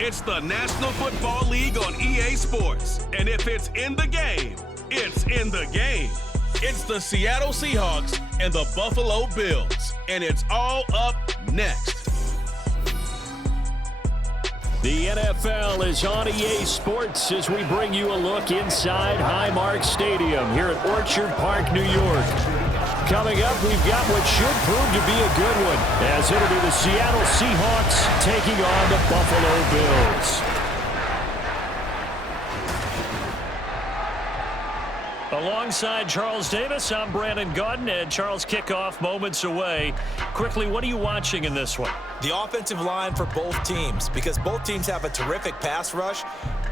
It's the National Football League on EA Sports. And if it's in the game, it's in the game. It's the Seattle Seahawks and the Buffalo Bills. And it's all up next. The NFL is on EA Sports as we bring you a look inside Highmark Stadium here at Orchard Park, New York. Coming up, we've got what should prove to be a good one, as it'll be the Seattle Seahawks taking on the Buffalo Bills. Alongside Charles Davis, I'm Brandon Gaudin, and Charles, kickoff moments away. Quickly, what are you watching in this one? The offensive line for both teams, because both teams have a terrific pass rush.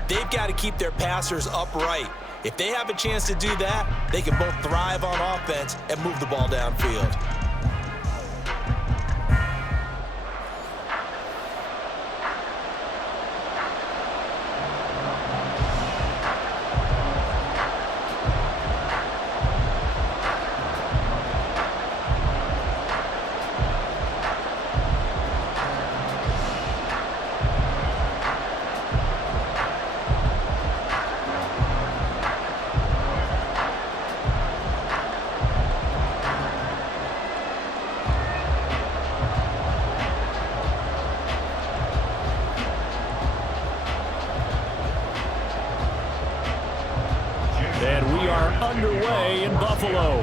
They've got to keep their passers upright. If they have a chance to do that, they can both thrive on offense and move the ball downfield. And we are underway in Buffalo.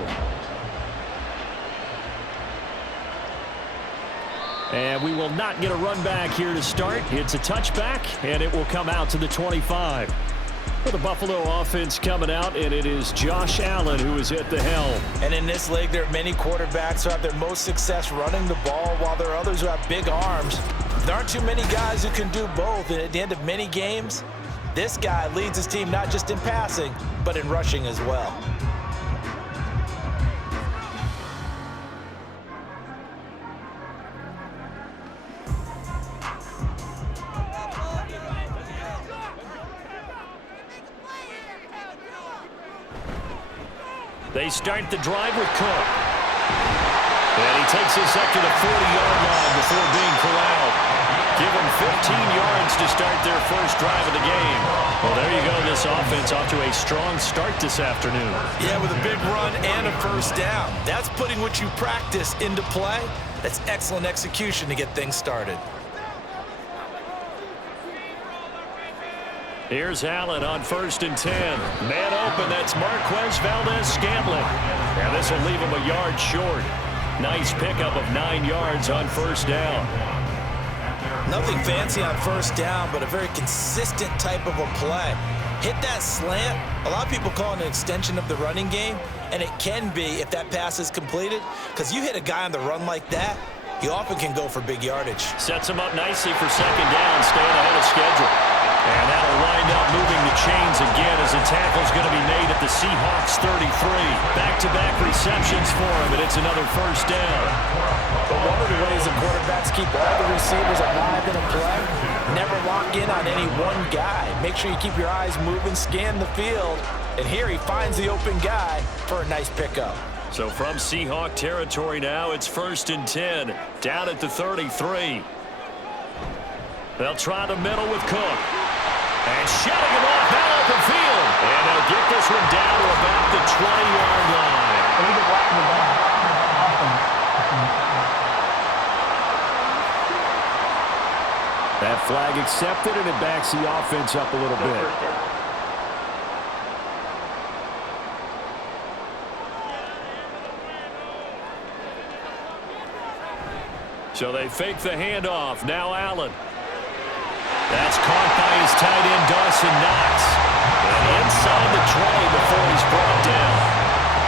And we will not get a run back here to start. It's a touchback, and it will come out to the 25. For the Buffalo offense coming out, and it is Josh Allen who is at the helm. And in this league, there are many quarterbacks who have their most success running the ball, while there are others who have big arms. There aren't too many guys who can do both, and at the end of many games, this guy leads his team not just in passing, but in rushing as well. They start the drive with Cook. And he takes us up to the 40-yard line before being corralled. Give them 15 yards to start their first drive of the game. Well, there you go. This offense off to a strong start this afternoon. Yeah, with a big run and a first down. That's putting what you practice into play. That's excellent execution to get things started. Here's Allen on 1st and 10. Man open, that's Marquez Valdez-Scantling. And this will leave him a yard short. Nice pickup of 9 yards on first down. Nothing fancy on first down, but a very consistent type of a play. Hit that slant. A lot of people call it an extension of the running game, and it can be if that pass is completed, because you hit a guy on the run like that, you often can go for big yardage. Sets him up nicely for second down, staying ahead of schedule. And that'll wind up moving the chains again as the tackle's going to be made at the Seahawks 33. Back-to-back receptions for him, and it's another first down. But one of the ways the quarterbacks keep all the receivers alive in a play, never lock in on any one guy. Make sure you keep your eyes moving, scan the field, and here he finds the open guy for a nice pickup. So from Seahawk territory now, it's 1st and 10, down at the 33. They'll try the middle with Cook. And shutting him off that open field. And they'll get this one down to about the 20-yard line. That flag accepted, and it backs the offense up a little bit. So they fake the handoff. Now Allen. That's caught by his tight end, Dawson Knox. And inside the 20 before he's brought down.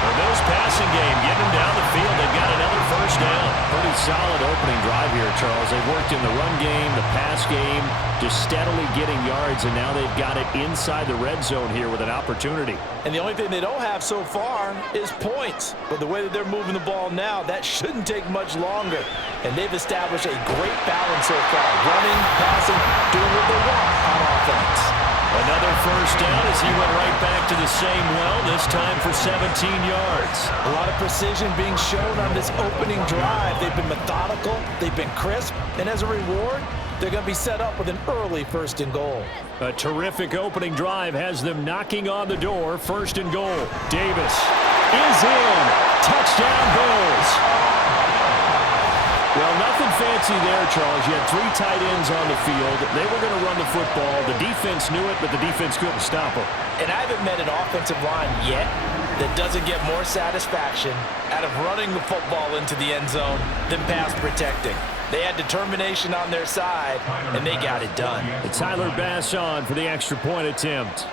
The Bills passing game, getting him down the field. They've got another first down. Pretty solid opening drive here, Charles. They've worked in the run game, the pass game, just steadily getting yards, and now they've got it inside the red zone here with an opportunity. And the only thing they don't have so far is points. But the way that they're moving the ball now, that shouldn't take much longer. And they've established a great balance so far. Running, passing, doing what they want on offense. Another first down as he went right back to the same well, this time for 17 yards. A lot of precision being shown on this opening drive. They've been methodical, they've been crisp, and as a reward, They're going to be set up with an early 1st and goal. A terrific opening drive has them knocking on the door. 1st and goal. Davis is in. Touchdown, Bills. Well, nothing fancy there, Charles. You had 3 tight ends on the field. They were going to run the football. The defense knew it, but the defense couldn't stop them. And I haven't met an offensive line yet that doesn't get more satisfaction out of running the football into the end zone than pass protecting. They had determination on their side, and they got it done. And Tyler Bass on for the extra point attempt.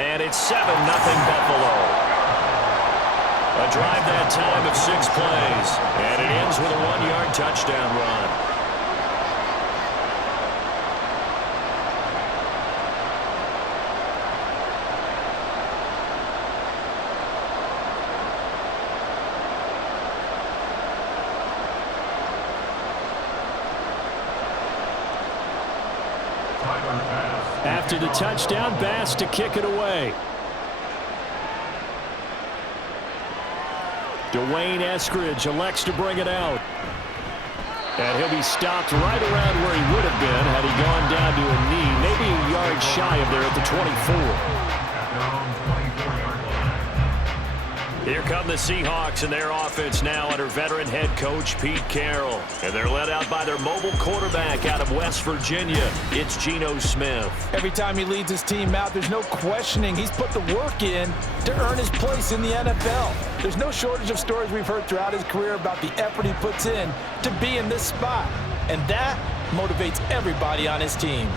And it's 7-0 Buffalo. A drive that time of 6 plays. And it ends with a 1-yard touchdown run. After the touchdown, Bass to kick it away. Dwayne Eskridge elects to bring it out. And he'll be stopped right around where he would have been had he gone down to a knee, maybe a yard shy of there at the 24. Here come the Seahawks and their offense now under veteran head coach Pete Carroll. And they're led out by their mobile quarterback out of West Virginia. It's Geno Smith. Every time he leads his team out, there's no questioning. He's put the work in to earn his place in the NFL. There's no shortage of stories we've heard throughout his career about the effort he puts in to be in this spot. And that motivates everybody on his team.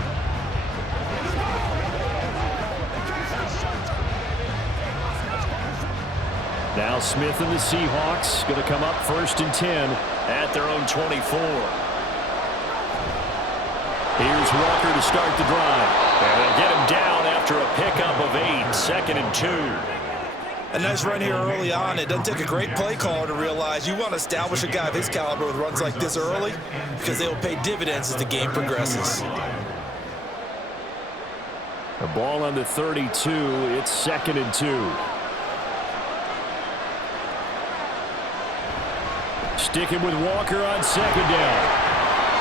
Now Smith and the Seahawks going to come up 1st and 10 at their own 24. Here's Walker to start the drive. And they'll get him down after a pickup of 8, 2nd and 2. A nice run here early on. It doesn't take a great play caller to realize you want to establish a guy of his caliber with runs like this early because they will pay dividends as the game progresses. The ball on the 32. It's 2nd and 2. Sticking with Walker on 2nd down.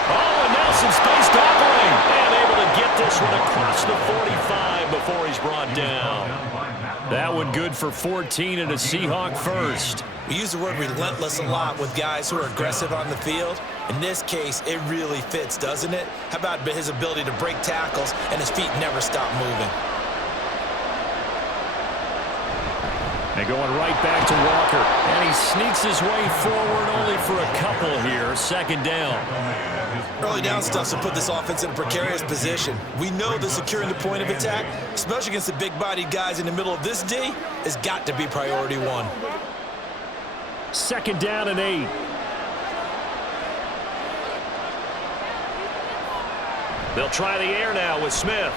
Oh, and now some space doubling. And able to get this one across the 45 before he's brought down. That one good for 14 and a Seahawk first. We use the word relentless a lot with guys who are aggressive on the field. In this case, it really fits, doesn't it? How about his ability to break tackles and his feet never stop moving? And going right back to Walker. And he sneaks his way forward only for a couple here. 2nd down. Early down stuff to put this offense in a precarious position. We know that securing the point of attack, especially against the big-bodied guys in the middle of this D, has got to be priority 1. 2nd down and 8. They'll try the air now with Smith.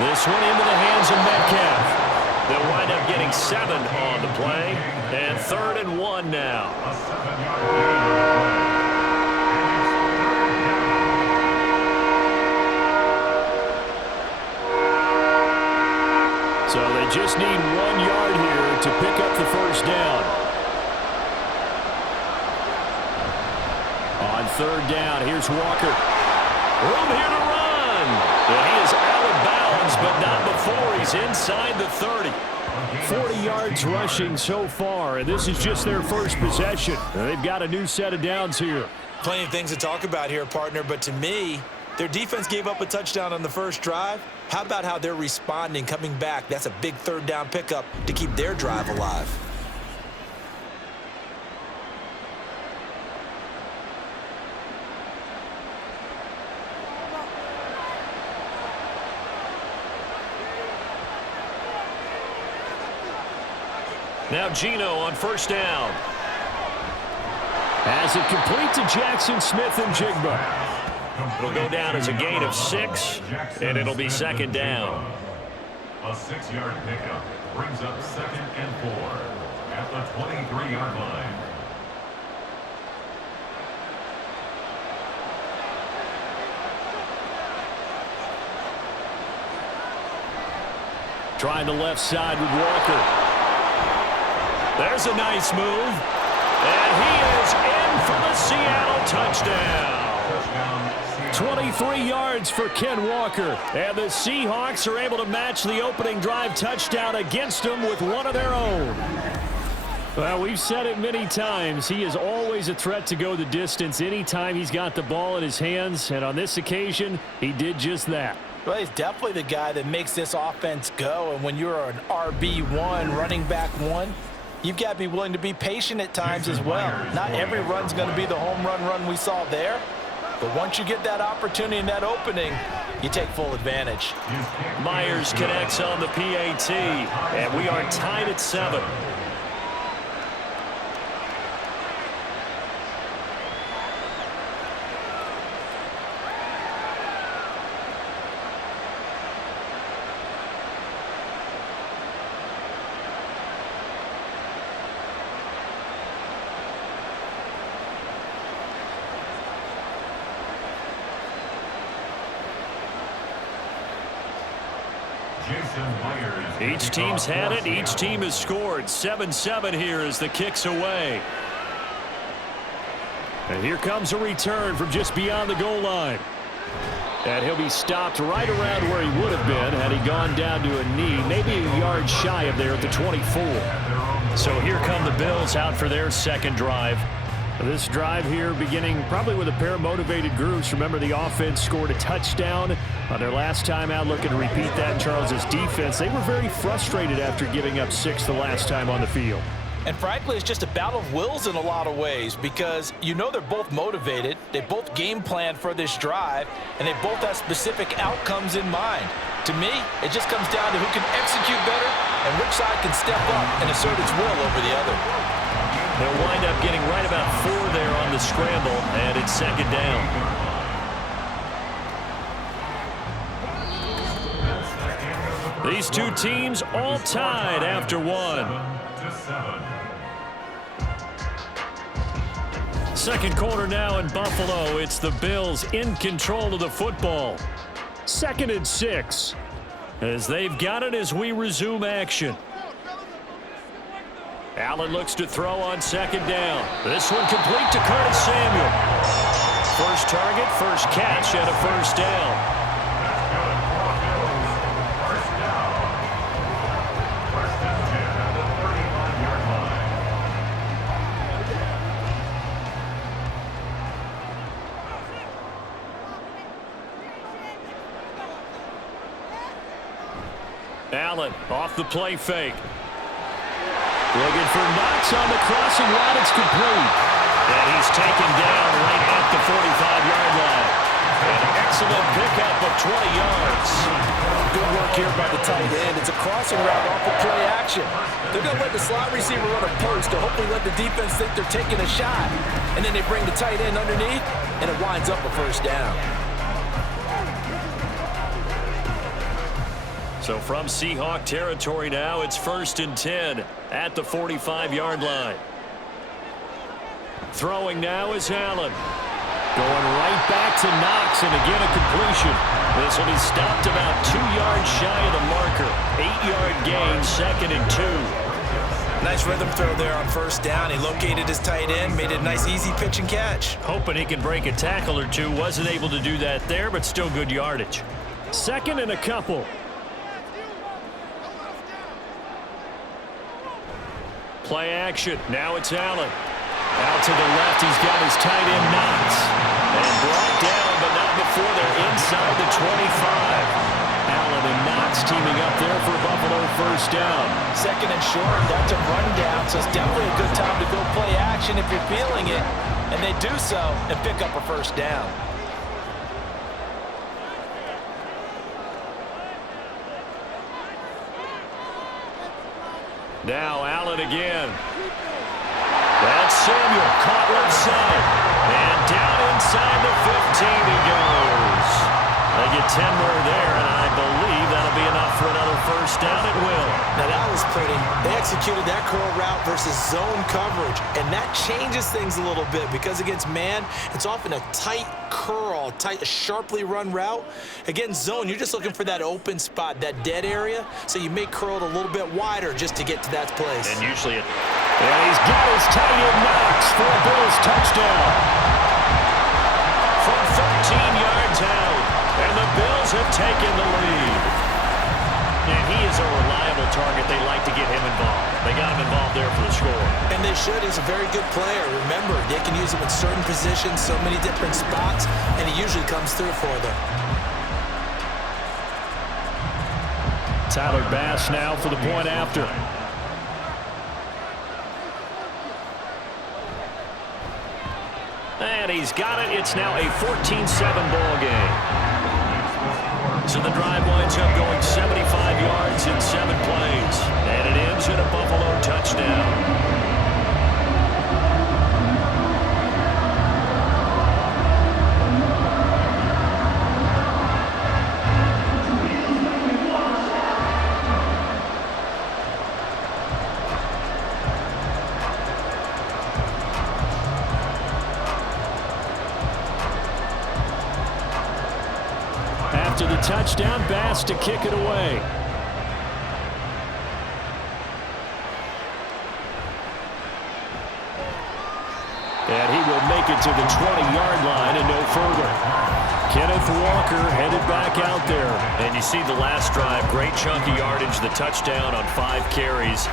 This one into the hands of Metcalf. They'll wind up getting 7 on the play. And 3rd and 1 now. So they just need 1 yard here to pick up the 1st down. On 3rd down, here's Walker. Room here to run. And he is out of bounds, but not before he's inside the 30. 40 yards rushing so far, and this is just their first possession. They've got a new set of downs here. Plenty of things to talk about here, partner, but to me, their defense gave up a touchdown on the first drive. How about how they're responding, coming back? That's a big 3rd down pickup to keep their drive alive. Now Geno on 1st down. As it complete to Jackson Smith and Jigba. It'll go down as a gain of 6, and it'll be 2nd down. A 6-yard pickup brings up 2nd and 4 at the 23-yard line. Trying the left side with Walker. There's a nice move. And he is in Seattle touchdown. 23 yards for Ken Walker. And the Seahawks are able to match the opening drive touchdown against them with one of their own. Well, we've said it many times. He is always a threat to go the distance anytime he's got the ball in his hands. And on this occasion, he did just that. Well, he's definitely the guy that makes this offense go. And when you're an RB1, running back one, you've got to be willing to be patient at times as well. Not every run's going to be the home run we saw there. But once you get that opportunity and that opening, you take full advantage. Myers connects on the PAT, and we are tied at 7. Each team's had it. Each team has scored. 7-7 here as the kick's away. And here comes a return from just beyond the goal line. And he'll be stopped right around where he would have been had he gone down to a knee, maybe a yard shy of there at the 24. So here come the Bills out for their second drive. This drive here beginning probably with a pair of motivated groups. Remember, the offense scored a touchdown on their last time out. Looking to repeat that. Charles's defense, they were very frustrated after giving up 6 the last time on the field. And frankly, it's just a battle of wills in a lot of ways because you know they're both motivated. They both game planned for this drive, and they both have specific outcomes in mind. To me, it just comes down to who can execute better and which side can step up and assert its will over the other. They'll wind up getting right about 4 there on the scramble, and it's second down. These two teams all tied after 1. Second quarter now in Buffalo. It's the Bills in control of the football. 2nd and 6 as they've got it as we resume action. Allen looks to throw on second down. This one complete to Curtis Samuel. First target, first catch, and a first down. Allen off the play fake. Looking for Knox on the crossing route. It's complete. And he's taken down right at the 45-yard line. An excellent pickup of 20 yards. Good work here by the tight end. It's a crossing route off of play action. They're going to let the slot receiver run a post to hopefully let the defense think they're taking a shot. And then they bring the tight end underneath, and it winds up a first down. So from Seahawk territory now, it's 1st and 10 at the 45-yard line. Throwing now is Allen. Going right back to Knox, and again a completion. This will be stopped about 2 yards shy of the marker. 8-yard gain, 2nd and 2. Nice rhythm throw there on first down. He located his tight end, made it a nice easy pitch and catch. Hoping he can break a tackle or two. Wasn't able to do that there, but still good yardage. 2nd and a couple. Play action. Now it's Allen. Out to the left, he's got his tight end Knox. And brought down, but not before they're inside the 25. Allen and Knox teaming up there for Buffalo first down. 2nd and short, that's a run down, so it's definitely a good time to go play action if you're feeling it. And they do so and pick up a first down. Now Allen again. That's Samuel, caught left side. And down inside the 15 he goes. They get 10 more there, and I believe that'll be enough for another first down at will. Now that was pretty. They executed that curl route versus zone coverage, and that changes things a little bit because against man, it's often a tight curl, tight, sharply run route. Against zone, you're just looking for that open spot, that dead area, so you may curl it a little bit wider just to get to that place. And usually it And he's got his tight end Knox for a Bills touchdown. From 13 yards out, and the Bills have taken the lead. And he is a reliable target. They like to get him involved. They got him involved there for the score. And they should. He's a very good player. Remember, they can use him in certain positions, so many different spots, and he usually comes through for them. Tyler Bass now for the point after. And he's got it. It's now a 14-7 ball game. So the drive winds up going 75 yards in 7 plays. And it ends in a Buffalo touchdown. After the touchdown, Bass to kick it away. And he will make it to the 20-yard line and no further. Kenneth Walker headed back out there. And you see the last drive, great chunky yardage, the touchdown on 5 carries.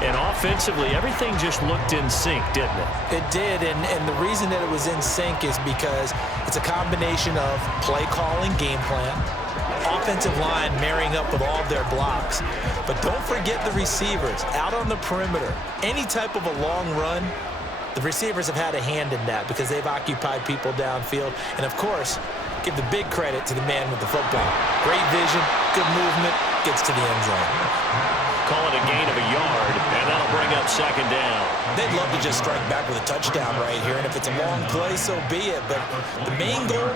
And offensively, everything just looked in sync, didn't it? It did, and the reason that it was in sync is because it's a combination of play calling, game plan, offensive line marrying up with all of their blocks. But don't forget the receivers out on the perimeter. Any type of a long run, the receivers have had a hand in that because they've occupied people downfield. And, of course, give the big credit to the man with the football. Great vision, good movement, gets to the end zone. Call it a gain of a yard, and that'll bring up 2nd down. They'd love to just strike back with a touchdown right here, and if it's a long play, so be it. But the main goal,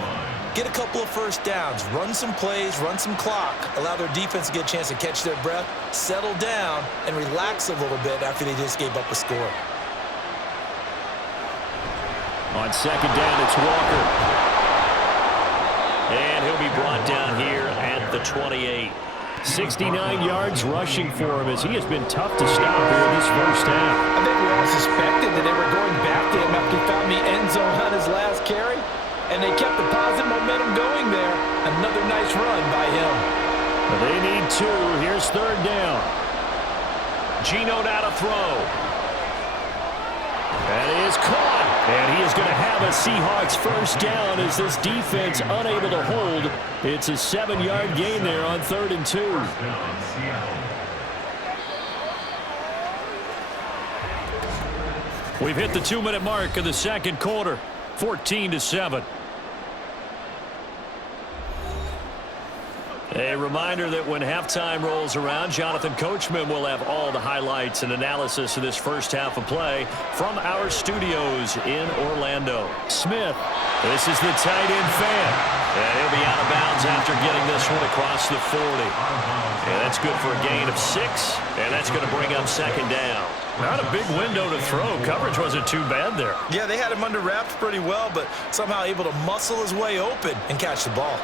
get a couple of first downs, run some plays, run some clock, allow their defense to get a chance to catch their breath, settle down, and relax a little bit after they just gave up a score. On 2nd down, it's Walker. And he'll be brought down here at the 28. 69 yards rushing for him as he has been tough to stop here this first half. I think we all suspected that they were going back to him after he found the end zone on his last carry, and they kept the positive momentum going there. Another nice run by him. Well, they need 2. Here's 3rd down. Geno now to throw. That is caught. And he is going to have a Seahawks first down as this defense unable to hold. It's a 7-yard gain there on 3rd and 2. We've hit the 2-minute mark of the 2nd quarter. 14-7. A reminder that when halftime rolls around, Jonathan Coachman will have all the highlights and analysis of this first half of play from our studios in Orlando. Smith, this is the tight end fan. And he'll be out of bounds after getting this one across the 40. And that's good for a gain of 6, and that's going to bring up 2nd down. Not a big window to throw. Coverage wasn't too bad there. Yeah, they had him under wraps pretty well, but somehow able to muscle his way open and catch the ball.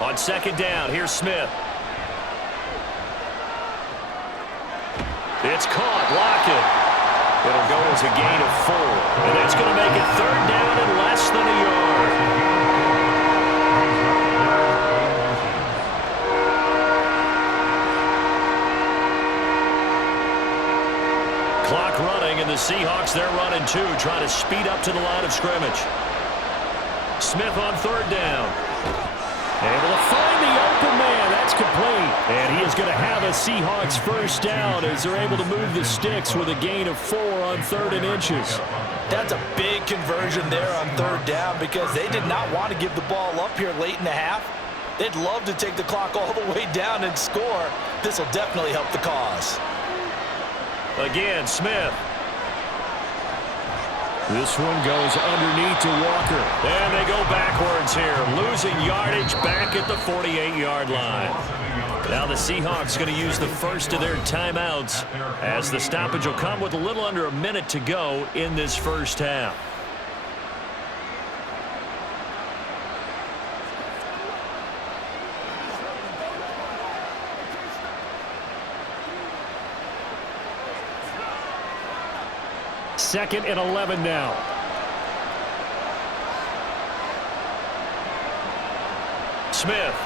On 2nd down, here's Smith. It's caught. Lockett. It'll go as a gain of 4. And that's going to make it 3rd down and less than a yard. Clock running, and the Seahawks, they're running 2, trying to speed up to the line of scrimmage. Smith on 3rd down. Able to find the open man. That's complete. And he is going to have a Seahawks first down as they're able to move the sticks with a gain of 4 on 3rd and inches. That's a big conversion there on 3rd down because they did not want to give the ball up here late in the half. They'd love to take the clock all the way down and score. This will definitely help the cause. Again, Smith. This one goes underneath to Walker. And they go backwards here, losing yardage back at the 48-yard line. Now the Seahawks going to use the first of their timeouts as the stoppage will come with a little under a minute to go in this first half. 2nd and 11 now. Smith.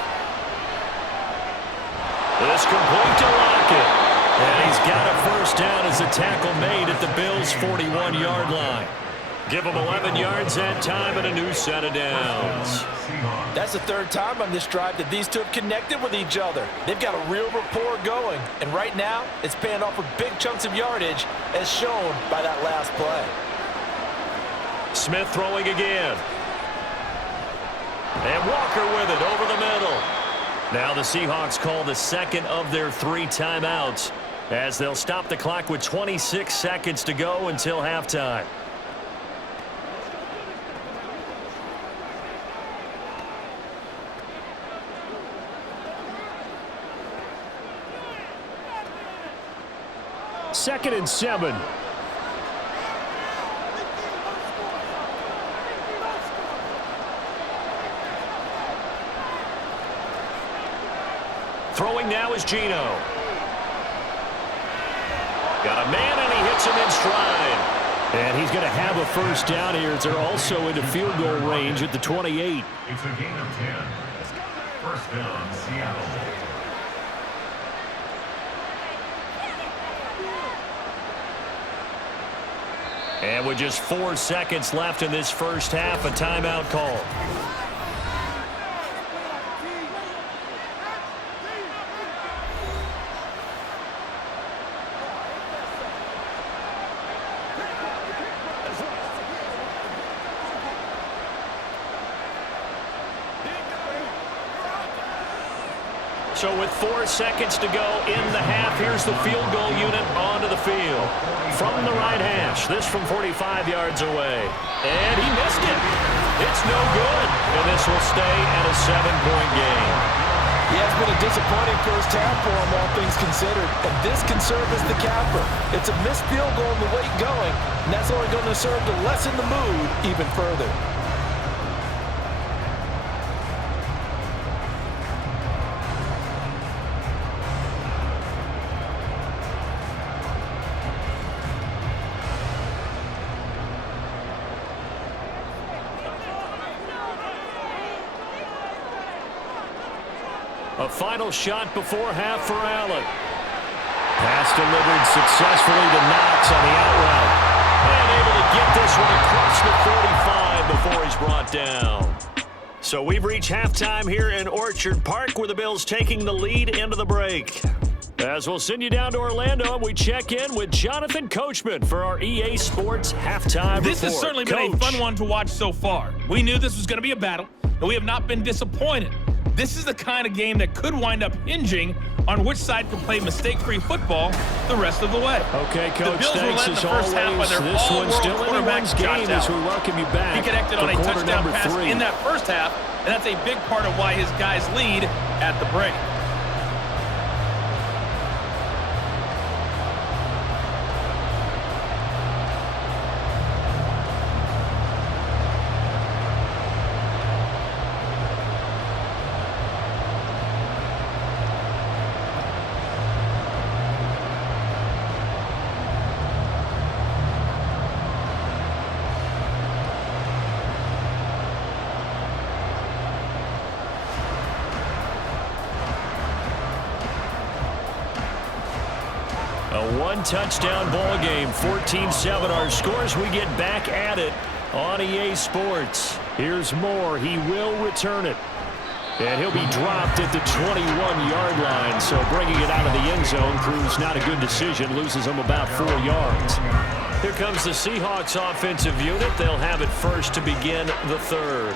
This complete to Lockett. And he's got a first down as a tackle made at the Bills' 41-yard line. Give them 11 yards that time and a new set of downs. That's the third time on this drive that these two have connected with each other. They've got a real rapport going. And right now, it's paying off with big chunks of yardage as shown by that last play. Smith throwing again. And Walker with it over the middle. Now the Seahawks call the second of their 3 timeouts as they'll stop the clock with 26 seconds to go until halftime. Second and 7. Throwing now is Geno. Got a man, and he hits him in stride. And he's going to have a first down here as they're also into field goal range at the 28. It's a gain of 10. First down, Seattle. And with just 4 seconds left in this first half, a timeout call. So with 4 seconds to go in the half, here's the field goal unit onto the field. From the right hash, this from 45 yards away. And he missed it. It's no good. And this will stay at a 7-point game. Yeah, it's been a disappointing first half for him, all things considered. And this can serve as the capper. It's a missed field goal in the late going, and that's only going to serve to lessen the mood even further. A final shot before half for Allen. Pass delivered successfully to Knox on the out route. And able to get this one across the 45 before he's brought down. So we've reached halftime here in Orchard Park with the Bills taking the lead into the break. As we'll send you down to Orlando, and we check in with Jonathan Coachman for our EA Sports halftime report. This has certainly been a fun one to watch so far. We knew this was going to be a battle, and we have not been disappointed. This is the kind of game that could wind up hinging on which side can play mistake-free football the rest of the way. Okay, Coach, the Bills were led in the first half by their this one's still anyone's game as we welcome you back. He connected on a touchdown pass in that first half, and that's a big part of why his guys lead at the break. A one-touchdown ball game, 14-7 our scores. We get back at it on EA Sports. Here's Moore. He will return it. And he'll be dropped at the 21-yard line. So bringing it out of the end zone proves not a good decision. Loses him about 4 yards. Here comes the Seahawks offensive unit. They'll have it first to begin the third.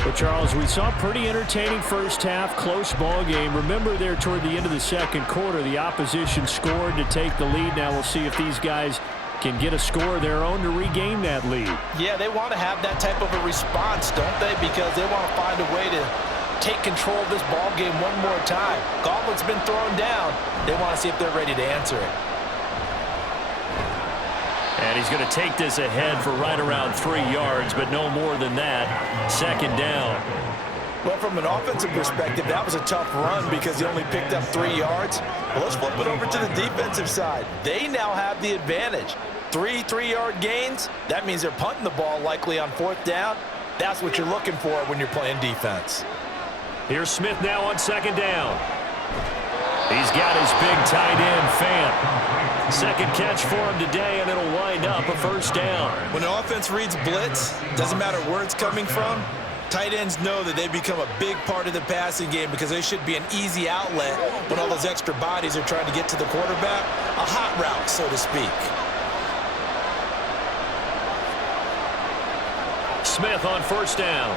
Well, Charles, we saw a pretty entertaining first half, close ball game. Remember there toward the end of the second quarter, the opposition scored to take the lead. Now we'll see if these guys can get a score of their own to regain that lead. Yeah, they want to have that type of a response, don't they? Because they want to find a way to take control of this ball game one more time. Gauntlet's been thrown down. They want to see if they're ready to answer it. And he's going to take this ahead for right around 3 yards, but no more than that. Second down. Well, from an offensive perspective, that was a tough run because he only picked up 3 yards. Well, let's flip it over to the defensive side. They now have the advantage. Three 3-yard gains, that means they're punting the ball likely on 4th down. That's what you're looking for when you're playing defense. Here's Smith now on 2nd down. He's got his big tight end, Fant. Second catch for him today, and it'll wind up a 1st down. When the offense reads blitz, doesn't matter where it's coming from, tight ends know that they become a big part of the passing game because they should be an easy outlet when all those extra bodies are trying to get to the quarterback. A hot route, so to speak. Smith on 1st down.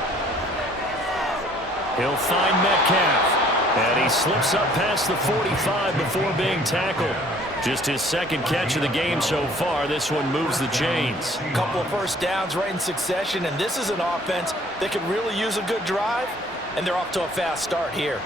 He'll find Metcalf. And he slips up past the 45 before being tackled. Just his 2nd catch of the game so far. This one moves the chains. A couple of 1st downs right in succession, and this is an offense that could really use a good drive, and they're off to a fast start here.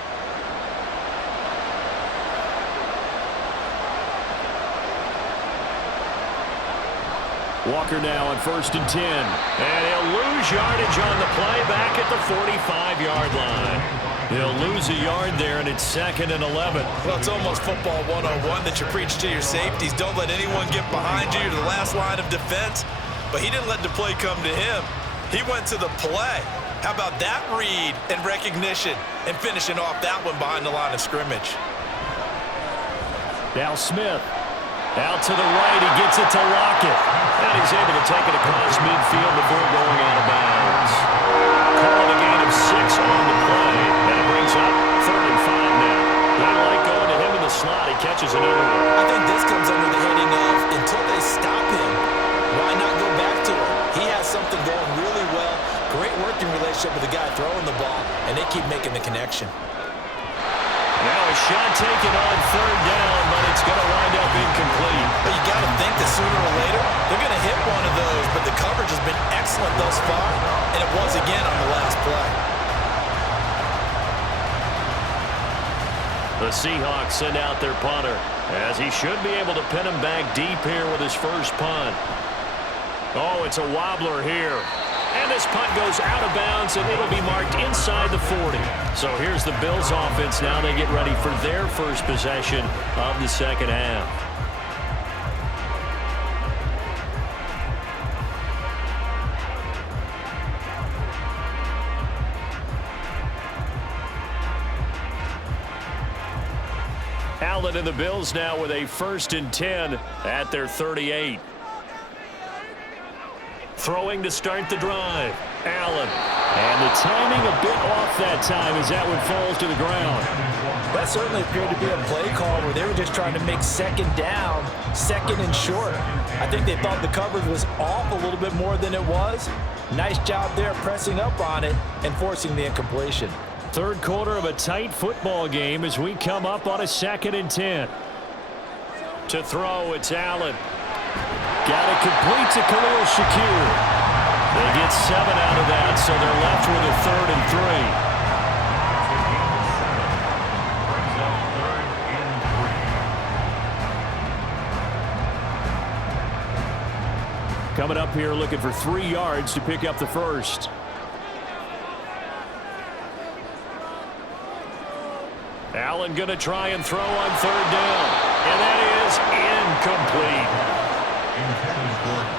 Walker now on 1st and 10. And he'll lose yardage on the play back at the 45-yard line. He'll lose a yard there, and it's 2nd and 11. Well, it's almost football 101 that you preach to your safeties. Don't let anyone get behind you to the last line of defense. But he didn't let the play come to him. He went to the play. How about that read and recognition and finishing off that one behind the line of scrimmage? Now Smith. Out to the right, he gets it to Lockett. And he's able to take it across midfield before going out of bounds. Calling a gain of 6 on the play. And it brings up 3rd and 5 now. They like going to him in the slot. He catches another one. I think this comes under the heading of until they stop him, why not go back to him? He has something going really well. Great working relationship with the guy throwing the ball, and they keep making the connection. Now a shot taken on 3rd down, but it's going to wind up incomplete. But you got to think that sooner or later, they're going to hit one of those, but the coverage has been excellent thus far, and it was again on the last play. The Seahawks send out their punter, as he should be able to pin him back deep here with his first punt. Oh, it's a wobbler here. And this punt goes out of bounds, and it'll be marked inside the 40. So here's the Bills offense now. They get ready for their first possession of the 2nd half. Allen and the Bills now with a 1st and 10 at their 38. Throwing to start the drive. Allen. And the timing a bit off that time as that one falls to the ground. That certainly appeared to be a play call where they were just trying to make 2nd down, 2nd and short. I think they thought the coverage was off a little bit more than it was. Nice job there pressing up on it and forcing the incompletion. 3rd quarter of a tight football game as we come up on a 2nd and 10. To throw, it's Allen. Got it complete to Khalil Shakir. They get 7 out of that, so they're left with a 3rd and 3. Coming up here looking for 3 yards to pick up the first. Allen going to try and throw on 3rd down. And that is incomplete.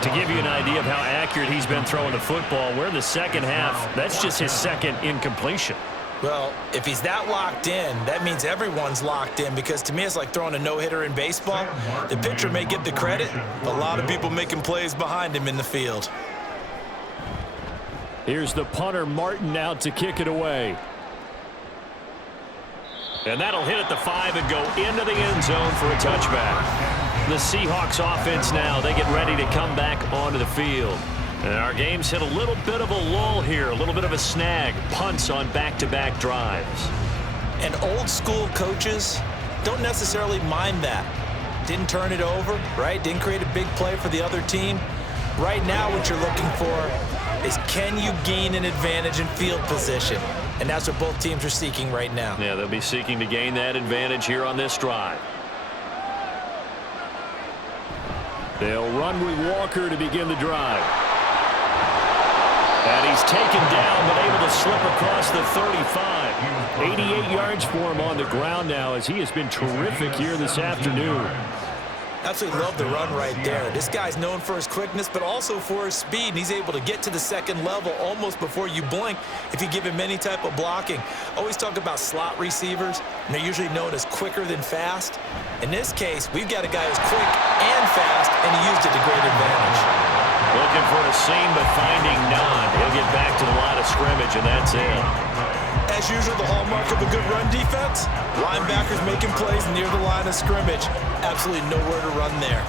To give you an idea of how accurate he's been throwing the football, we're in the 2nd half. That's just his 2nd incompletion. Well, if he's that locked in, that means everyone's locked in, because to me it's like throwing a no-hitter in baseball. The pitcher may get the credit, but a lot of people making plays behind him in the field. Here's the punter, Martin, out to kick it away. And that'll hit at the 5 and go into the end zone for a touchback. The Seahawks offense now, they get ready to come back onto the field. And our game's hit a little bit of a lull here, a little bit of a snag. Punts on back-to-back drives. And old school coaches don't necessarily mind that. Didn't turn it over, right? Didn't create a big play for the other team. Right now what you're looking for is, can you gain an advantage in field position? And that's what both teams are seeking right now. Yeah, they'll be seeking to gain that advantage here on this drive. They'll run with Walker to begin the drive. And he's taken down, but able to slip across the 35. 88 yards for him on the ground now, as he has been terrific here this afternoon. Absolutely love the run right there. This guy's known for his quickness, but also for his speed. And he's able to get to the second level almost before you blink if you give him any type of blocking. Always talk about slot receivers, and they're usually known as quicker than fast. In this case, we've got a guy who's quick and fast, and he used it to great advantage. Looking for a seam, but finding none. He'll get back to the line of scrimmage, and that's it. As usual, the hallmark of a good run defense, linebackers making plays near the line of scrimmage. Absolutely nowhere to run there.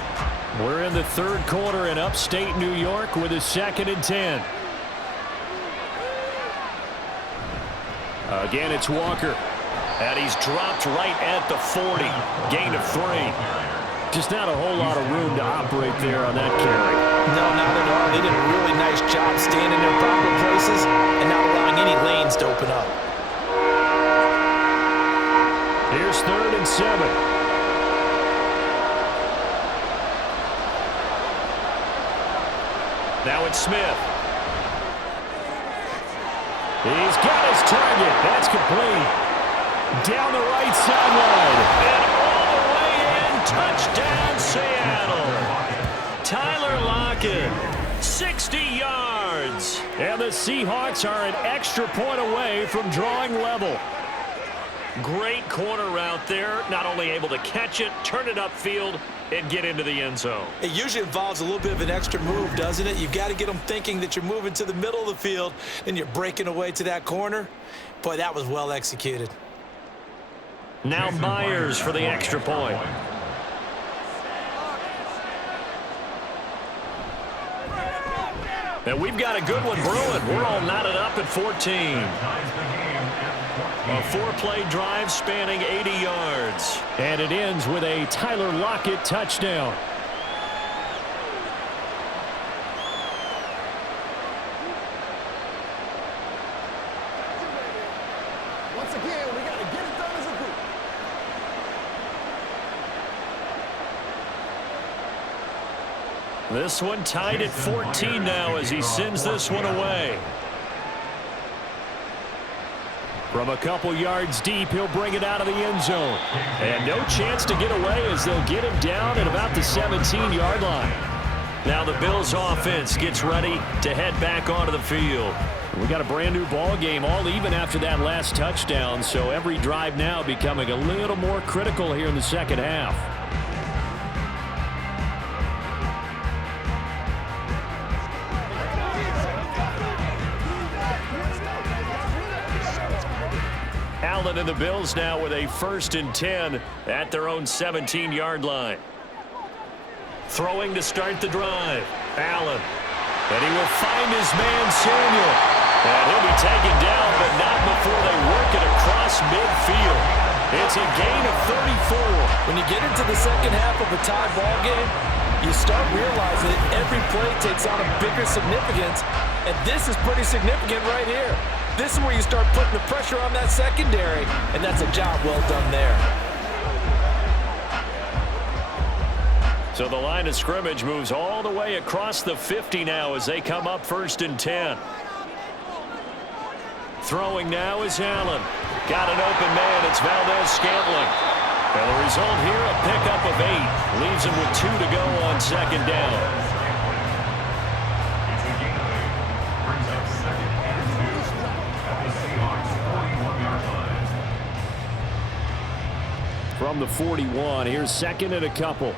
We're in the third quarter in upstate New York with a 2nd and 10. Again, it's Walker. And he's dropped right at the 40. Gain of 3. Just not a whole lot of room to operate there on that carry. No, not at all. They did a really nice job staying in their proper places and not allowing any lanes to open up. Here's 3rd and 7. Now it's Smith. He's got his target. That's complete. Down the right sideline. And all the way in. Touchdown, Seattle. Tyler Lockett, 60 yards. And the Seahawks are an extra point away from drawing level. Great corner route there. Not only able to catch it, turn it upfield, and get into the end zone. It usually involves a little bit of an extra move, doesn't it? You've got to get them thinking that you're moving to the middle of the field and you're breaking away to that corner. Boy, that was well executed. Now Myers for the extra point. And we've got a good one brewing. We're all knotted up at 14. A 4-play drive spanning 80 yards. And it ends with a Tyler Lockett touchdown. Once again, we got to get it done as a group. This one tied at 14 now as he sends this one away. From a couple yards deep, he'll bring it out of the end zone. And no chance to get away as they'll get him down at about the 17-yard line. Now the Bills offense gets ready to head back onto the field. We got a brand new ball game, all even after that last touchdown, so every drive now becoming a little more critical here in the second half. Allen and the Bills now with a 1st and 10 at their own 17-yard line. Throwing to start the drive. Allen. And he will find his man, Samuel. And he'll be taken down, but not before they work it across midfield. It's a gain of 34. When you get into the second half of a tie ball game, you start realizing that every play takes on a bigger significance, and this is pretty significant right here. This is where you start putting the pressure on that secondary, and that's a job well done there. So the line of scrimmage moves all the way across the 50 now as they come up 1st and 10. Throwing now is Allen. Got an open man. It's Valdez-Scantling. And the result here, a pickup of 8. Leaves him with 2 to go on 2nd down. From the 41, here's 2nd and a couple.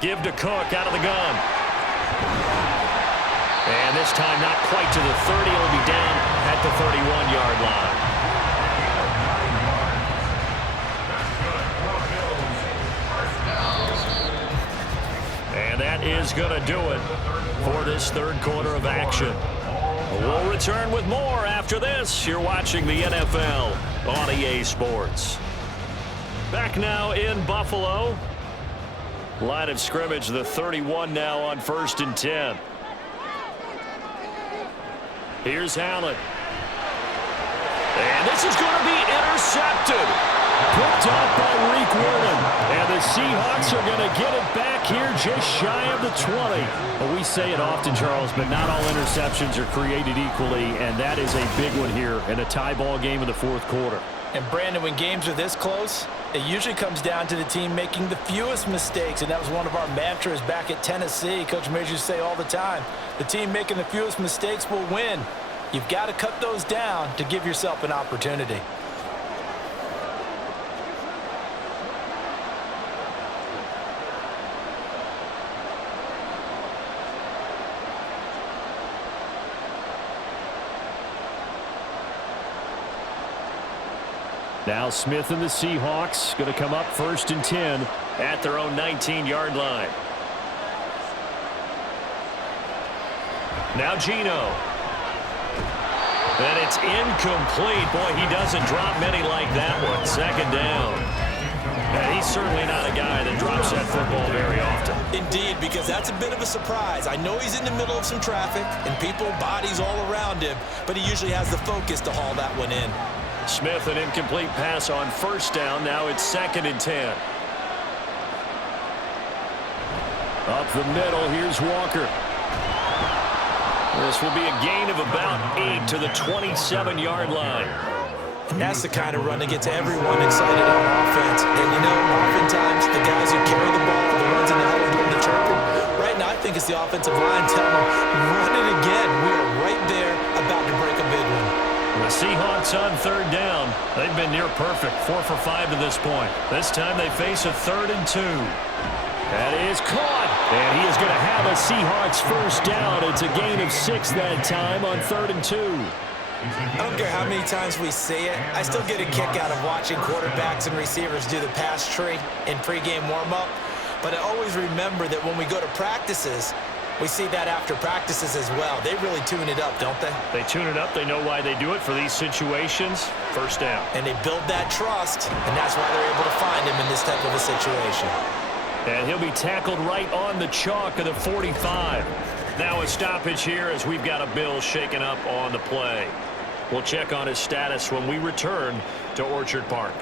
Give to Cook out of the gun. And this time not quite to the 30. He'll be down at the 31-yard line. And that is going to do it for this third quarter of action. We'll return with more after this. You're watching the NFL on EA Sports. Back now in Buffalo. Line of scrimmage, the 31 now on 1st and 10. Here's Allen. And this is going to be intercepted. Picked off by Reek Willen. And the Seahawks are going to get it back here just shy of the 20. Well, we say it often, Charles, but not all interceptions are created equally, and that is a big one here in a tie ball game in the fourth quarter. And Brandon, when games are this close, it usually comes down to the team making the fewest mistakes, and that was one of our mantras back at Tennessee. Coach Mears used to say all the time, the team making the fewest mistakes will win. You've got to cut those down to give yourself an opportunity. Now Smith and the Seahawks going to come up 1st and 10 at their own 19-yard line. Now Geno. And it's incomplete. Boy, he doesn't drop many like that one. 2nd down. And he's certainly not a guy that drops that football very often. Indeed, because that's a bit of a surprise. I know he's in the middle of some traffic and people, bodies all around him, but he usually has the focus to haul that one in. Smith, an incomplete pass on 1st down. Now it's 2nd and 10. Up the middle, here's Walker. This will be a gain of about 8 to the 27-yard line. And that's the kind of run that gets everyone excited on offense. And, you know, oftentimes the guys who carry the ball for the runs in the huddle doing the chirping. Right now, I think it's the offensive line telling them, run it again. We are right there about to break a big one. The Seahawks on 3rd down. They've been near perfect, 4 for 5 to this point. This time they face a 3rd and 2. That is caught. And he is going to have a Seahawks 1st down. It's a gain of 6 that time on 3rd and 2. I don't care how many times we say it, I still get a kick out of watching quarterbacks and receivers do the pass tree in pregame warm-up. But I always remember that when we go to practices, we see that after practices as well. They really tune it up, don't they? They tune it up. They know why they do it for these situations. 1st down. And they build that trust, and that's why they're able to find him in this type of a situation. And he'll be tackled right on the chalk of the 45. Now a stoppage here as we've got a Bill shaken up on the play. We'll check on his status when we return to Orchard Park.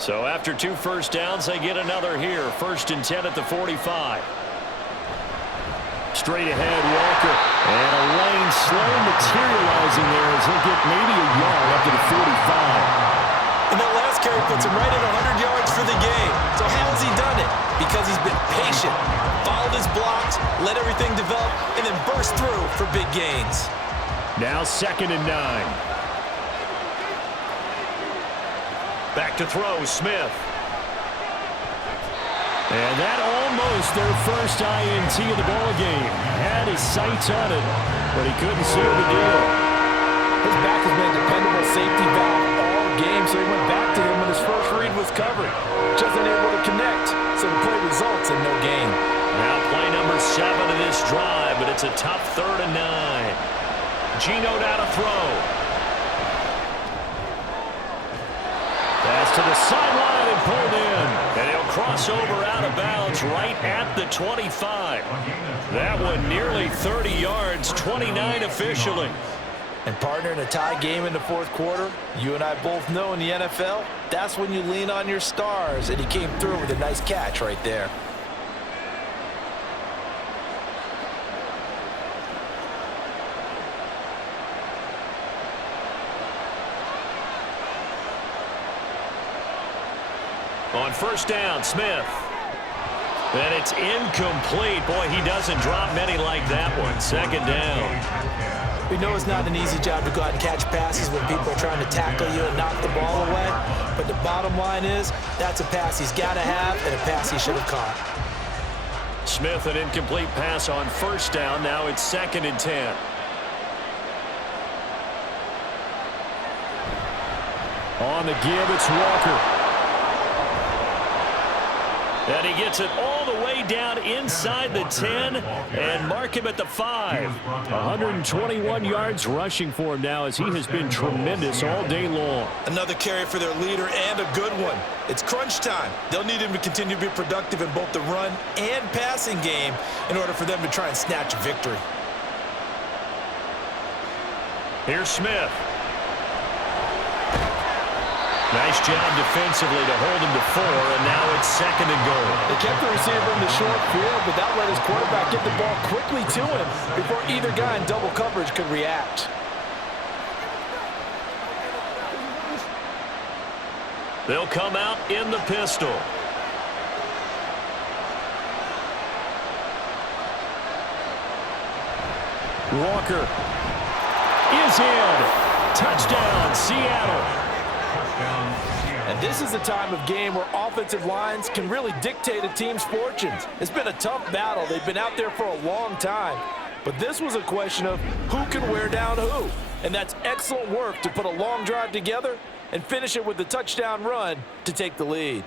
So after 2 1st downs, they get another here. 1st and 10 at the 45. Straight ahead, Walker. And a lane slow materializing there as he'll get maybe a yard up to the 45. And that last carry puts him right at 100 yards for the game. So how has he done it? Because he's been patient, followed his blocks, let everything develop, and then burst through for big gains. Now 2nd and 9. Back to throw, Smith. And that almost their first INT of the ball game. Had his sights on it, but he couldn't seal the deal. His back has been a dependable safety valve all game, so he went back to him when his first read was covered. Just unable to connect, so the play results in no gain. Now play number 7 of this drive, but it's a tough 3rd and 9. Geno down to throw. Pass to the sideline and pulled in. And he'll cross over out of bounds right at the 25. That one nearly 30 yards, 29 officially. And partner, in a tie game in the fourth quarter, you and I both know in the NFL, that's when you lean on your stars. And he came through with a nice catch right there. On 1st down, Smith. And it's incomplete. Boy, he doesn't drop many like that one. 2nd down. We know it's not an easy job to go out and catch passes when people are trying to tackle you and knock the ball away. But the bottom line is, that's a pass he's got to have and a pass he should have caught. Smith, an incomplete pass on 1st down. Now it's 2nd and 10. On the give, it's Walker. And he gets it all the way down inside the 10 and mark him at the 5. 121 yards rushing for him now as he has been tremendous all day long. Another carry for their leader and a good one. It's crunch time. They'll need him to continue to be productive in both the run and passing game in order for them to try and snatch a victory. Here's Smith. Nice job defensively to hold him to 4, and now it's 2nd and goal. They kept the receiver in the short field, but that let his quarterback get the ball quickly to him before either guy in double coverage could react. They'll come out in the pistol. Walker is in. Touchdown, Seattle. And this is a time of game where offensive lines can really dictate a team's fortunes. It's been a tough battle. They've been out there for a long time. But this was a question of who can wear down who. And that's excellent work to put a long drive together and finish it with the touchdown run to take the lead.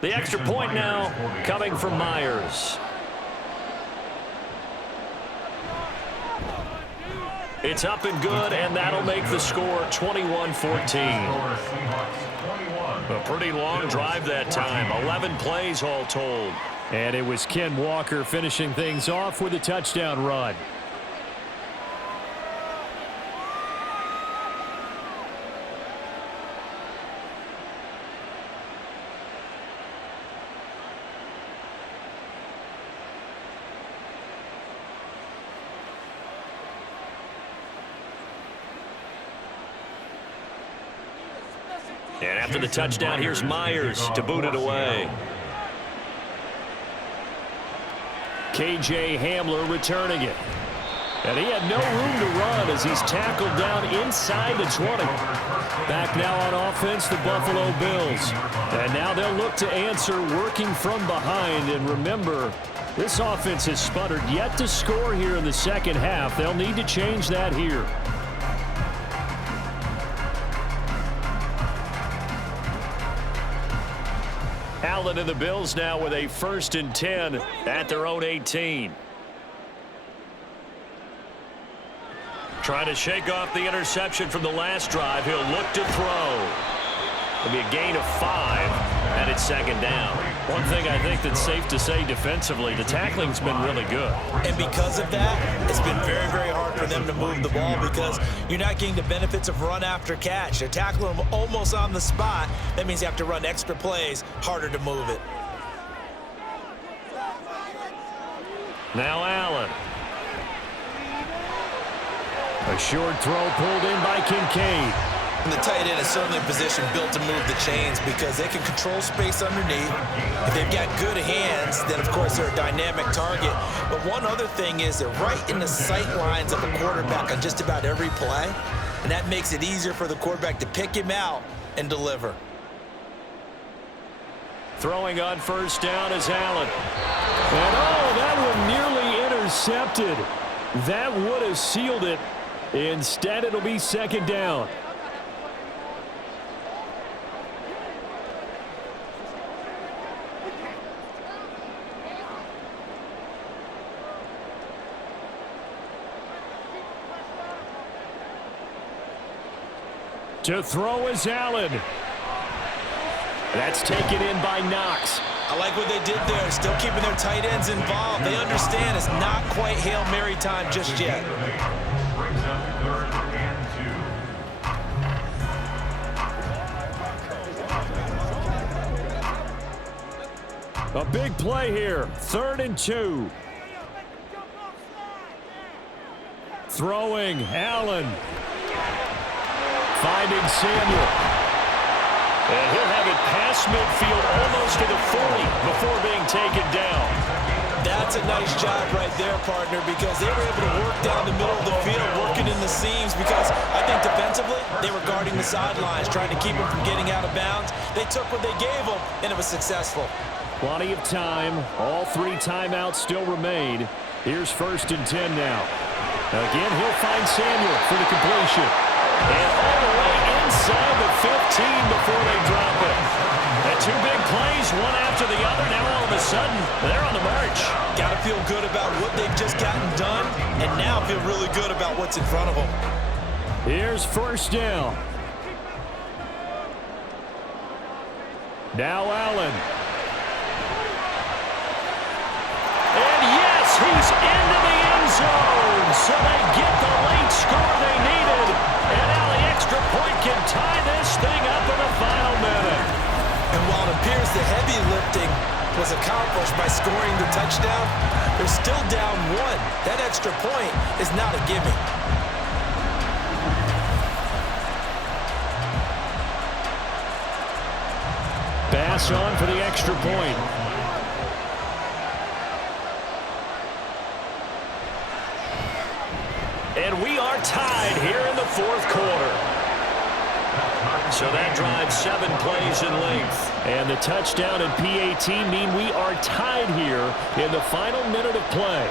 The extra point now coming from Myers. It's up and good, and that'll make the score 21-14. A pretty long drive that time, 11 plays all told. And it was Ken Walker finishing things off with a touchdown run. And after the touchdown, here's Myers to boot it away. KJ Hamler returning it. And he had no room to run as he's tackled down inside the 20. Back now on offense, the Buffalo Bills. And now they'll look to answer working from behind. And remember, this offense has sputtered yet to score here in the second half. They'll need to change that here. Allen and the Bills now with a 1st and 10 at their own 18. Trying to shake off the interception from the last drive. He'll look to throw. It'll be a gain of 5, and it's 2nd down. One thing I think that's safe to say defensively, the tackling's been really good. And because of that, it's been very, very hard for them to move the ball because you're not getting the benefits of run after catch. They're tackling them almost on the spot. That means you have to run extra plays, harder to move it. Now Allen. A short throw pulled in by Kincaid. And the tight end is certainly a position built to move the chains because they can control space underneath. If they've got good hands, then of course they're a dynamic target. But one other thing is they're right in the sight lines of a quarterback on just about every play. And that makes it easier for the quarterback to pick him out and deliver. Throwing on 1st down is Allen. And oh, that one nearly intercepted. That would have sealed it. Instead, it'll be 2nd down. To throw is Allen. That's taken in by Knox. I like what they did there, still keeping their tight ends involved. They understand it's not quite Hail Mary time just yet. Brings up 3rd and 2. A big play here. 3rd and 2. Throwing, Allen. Finding Samuel. And he'll have it past midfield almost to the 40 before being taken down. That's a nice job right there, partner, because they were able to work down the middle of the field, working in the seams, because I think defensively they were guarding the sidelines, trying to keep them from getting out of bounds. They took what they gave them, and it was successful. Plenty of time. All 3 timeouts still remain. Here's 1st and 10 now. Again, he'll find Samuel for the completion. And all the way inside the 15 before they drop sudden, they're on the march. Got to feel good about what they've just gotten done, and now feel really good about what's in front of them. Here's first down. Now Allen. And yes, he's into the end zone. So they get the late score they needed. And now the extra point can tie this thing up in the final minute. And while it appears the heavy lifting was accomplished by scoring the touchdown, they're still down one. That extra point is not a gimme. Pass on for the extra point. And we are tied here in the fourth quarter. So that drives 7 plays in length. And the touchdown and PAT mean we are tied here in the final minute of play.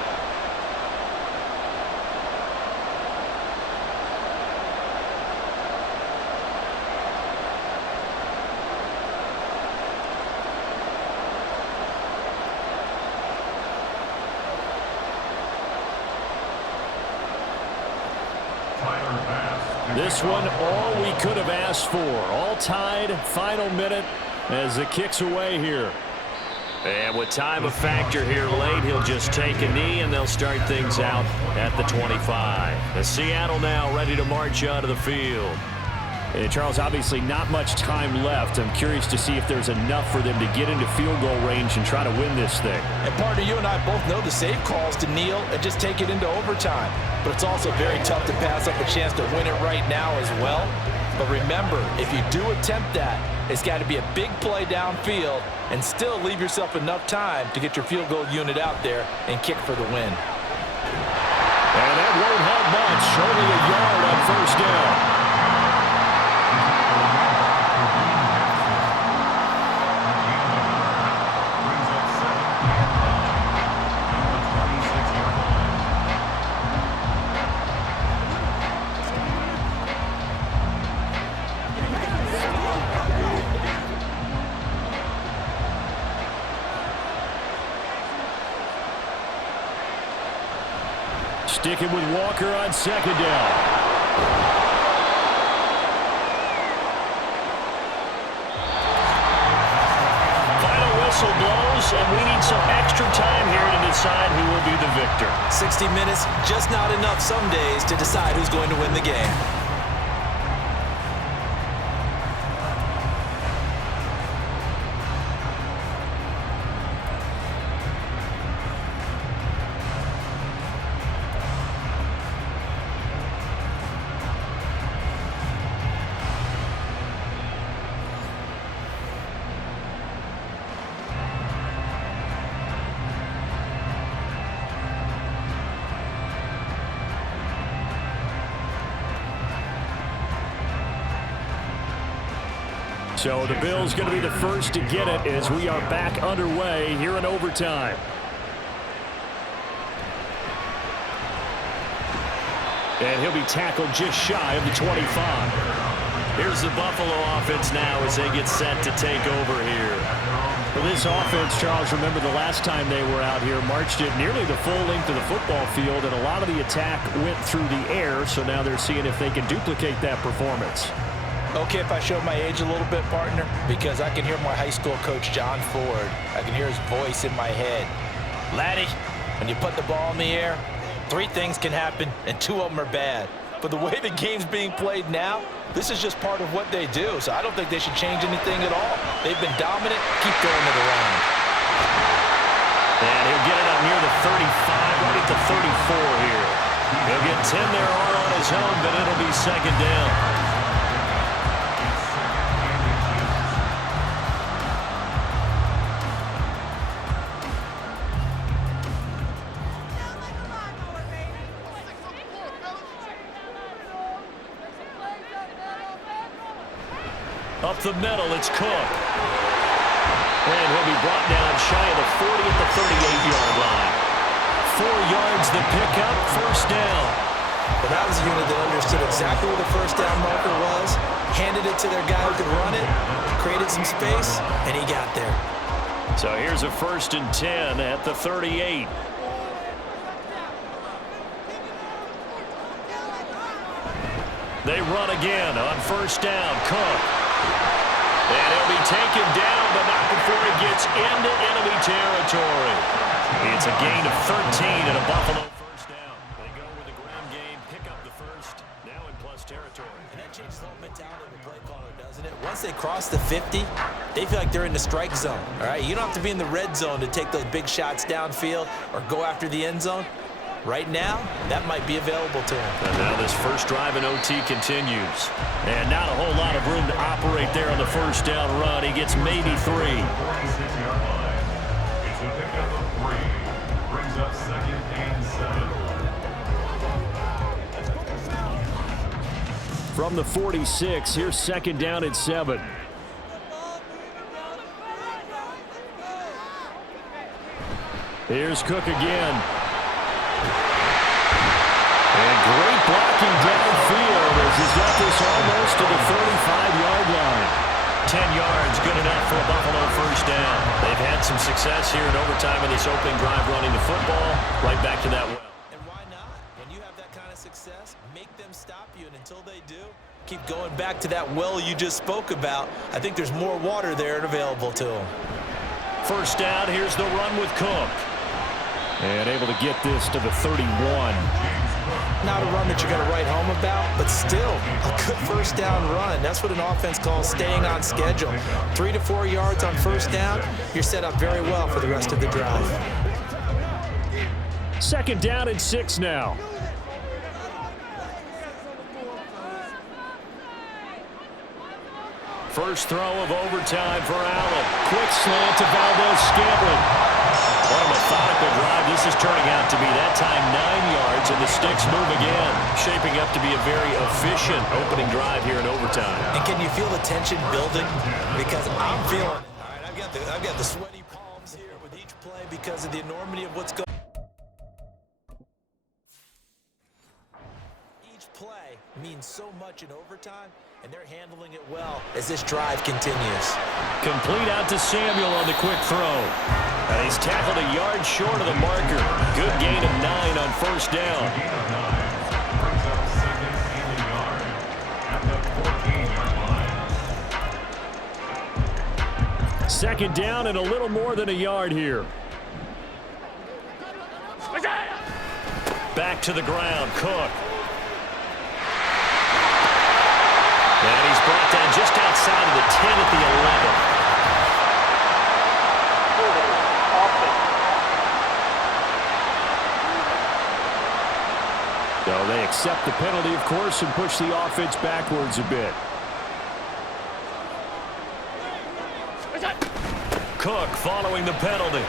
This one, all we could have asked for. All tied, final minute as the kick's away here. And with time a factor here late, he'll just take a knee and they'll start things out at the 25. The Seattle now ready to march onto the field. And Charles, obviously not much time left. I'm curious to see if there's enough for them to get into field goal range and try to win this thing. And partner, you and I both know the safe calls to kneel and just take it into overtime. But it's also very tough to pass up a chance to win it right now as well. But remember, if you do attempt that, it's got to be a big play downfield and still leave yourself enough time to get your field goal unit out there and kick for the win. And that won't help much. Only a yard on first down. Sticking with Walker on second down. Final whistle blows, and we need some extra time here to decide who will be the victor. 60 minutes, just not enough some days to decide who's going to win the game. So the Bills going to be the first to get it as we are back underway here in overtime. And he'll be tackled just shy of the 25. Here's the Buffalo offense now as they get set to take over here. For this offense, Charles, remember the last time they were out here, marched it nearly the full length of the football field, and a lot of the attack went through the air, so now they're seeing if they can duplicate that performance. Okay, if I show my age a little bit, partner, because I can hear my high school coach, John Ford. I can hear his voice in my head. Laddie, when you put the ball in the air, 3 things can happen, and 2 of them are bad. But the way the game's being played now, this is just part of what they do, so I don't think they should change anything at all. They've been dominant. Keep going it around. And he'll get it up near the 35, right at the 34 here. He'll get 10 there all on his own, but it'll be second down. Up the middle, it's Cook. And he'll be brought down shy of the 40 at the 38-yard line. 4 yards the pickup, first down. But that was a unit that understood exactly where the first down marker was, handed it to their guy who could run it, created some space, and he got there. So here's a 1st and 10 at the 38. They run again on 1st down. Cook. And he'll be taken down, but not before he gets into enemy territory. It's a gain of 13 and a Buffalo 1st down. They go with the ground game, pick up the 1st, now in plus territory. And that changes the whole mentality of the play caller, doesn't it? Once they cross the 50, they feel like they're in the strike zone. All right, you don't have to be in the red zone to take those big shots downfield or go after the end zone. Right now, that might be available to him. And now this first drive in OT continues. And not a whole lot of room to operate there on the 1st down run. He gets maybe 3. 46-yard line. It's a pickup of 3. Brings up 2nd and 7. From the 46, here's 2nd down and 7. Here's Cook again. And great blocking downfield as he's got this almost to the 35-yard line. 10 yards, good enough for a Buffalo 1st down. They've had some success here in overtime in this opening drive running the football. Right back to that well. And why not? When you have that kind of success, make them stop you. And until they do, keep going back to that well you just spoke about. I think there's more water there and available to them. 1st down, here's the run with Cook. And able to get this to the 31. Not a run that you're going to write home about, but still a good 1st down run. That's what an offense calls staying on schedule. 3 to 4 yards on 1st down, you're set up very well for the rest of the drive. 2nd down and 6 now. First throw of overtime for Allen. Quick slant to Valdez-Scantling. What a methodical drive this is turning out to be. That time 9 yards, and the sticks move again. Shaping up to be a very efficient opening drive here in overtime. And can you feel the tension building? Because I'm feeling it. All right, I've got the sweaty palms here with each play because of the enormity of what's going on. Each play means so much in overtime, and they're handling it well as this drive continues. Complete out to Samuel on the quick throw. And he's tackled a yard short of the marker. Good gain of 9 on 1st down. Gain of 9. Brings up 2nd and a yard. At the 14-yard line. 2nd down and a little more than a yard here. Back to the ground, Cook. And he's brought down just outside of the 10 at the 11. So they accept the penalty, of course, and push the offense backwards a bit. Cook following the penalty.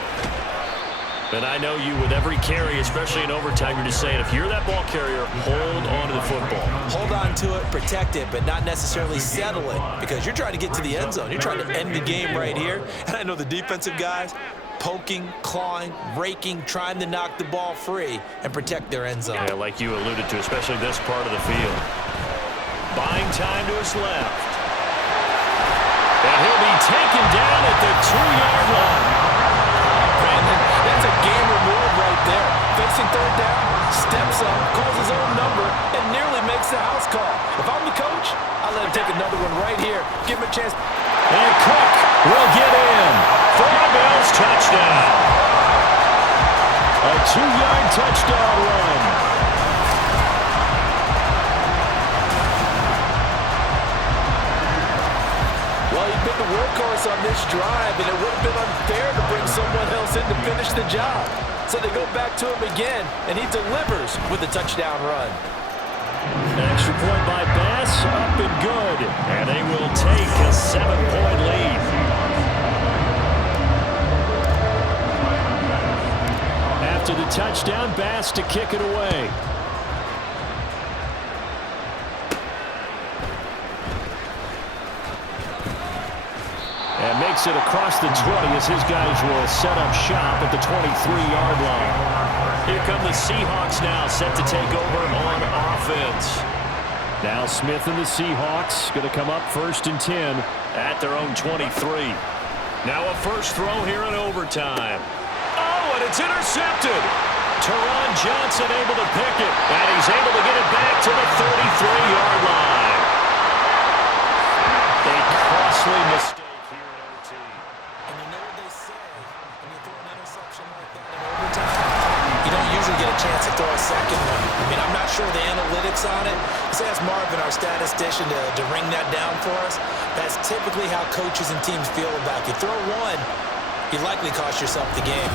And I know you with every carry, especially in overtime, you're just saying, if you're that ball carrier, hold on to the football. Hold on to it, protect it, but not necessarily settle it because you're trying to get to the end zone. You're trying to end the game right here. And I know the defensive guys poking, clawing, raking, trying to knock the ball free and protect their end zone. Yeah, like you alluded to, especially this part of the field. Buying time to his left. And he'll be taken down at the 2-yard line. Brandon, that's a game reward right there. Facing 3rd down, steps up, calls his own number, and nearly makes the house call. If I'm the coach, I'll let him take another one right here. Give him a chance. And Cook will get in for a Bills touchdown. A 2-yard touchdown run. Well, he's been the workhorse on this drive, and it would have been unfair to bring someone else in to finish the job. So they go back to him again, and he delivers with a touchdown run. Extra point by Bass, up and good. And they will take a 7-point lead. After the touchdown, Bass to kick it away. And makes it across the 20 as his guys will set up shop at the 23-yard line. Here come the Seahawks now, set to take over on offense. Now Smith and the Seahawks going to come up 1st and 10 at their own 23. Now a first throw here in overtime. Oh, and it's intercepted. Teron Johnson able to pick it, and he's able to get it back to the 33-yard line. A costly mistake here in OT. And you know what they say, when you throw an interception like that in overtime, you don't usually get a chance to throw a second one. I mean, I'm not sure the analytics on it. Let's ask Marvin, our statistician, to ring that down for us. That's typically how coaches and teams feel about you. Throw one, you likely cost yourself the game.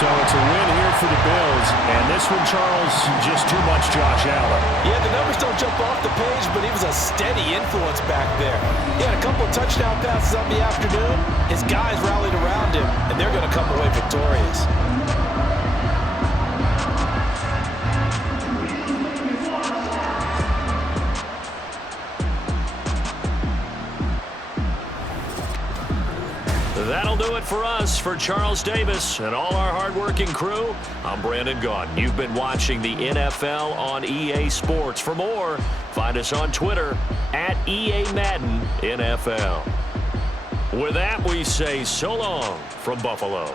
So it's a win here for the Bills, and this one, Charles, just too much Josh Allen. Yeah, the numbers don't jump off the page, but he was a steady influence back there. He had a couple of touchdown passes on the afternoon. His guys rallied around him, and they're going to come away victorious. That'll do it for us. For Charles Davis and all our hardworking crew, I'm Brandon Gaudin. You've been watching the NFL on EA Sports. For more, find us on Twitter at EA Madden NFL. With that, we say so long from Buffalo.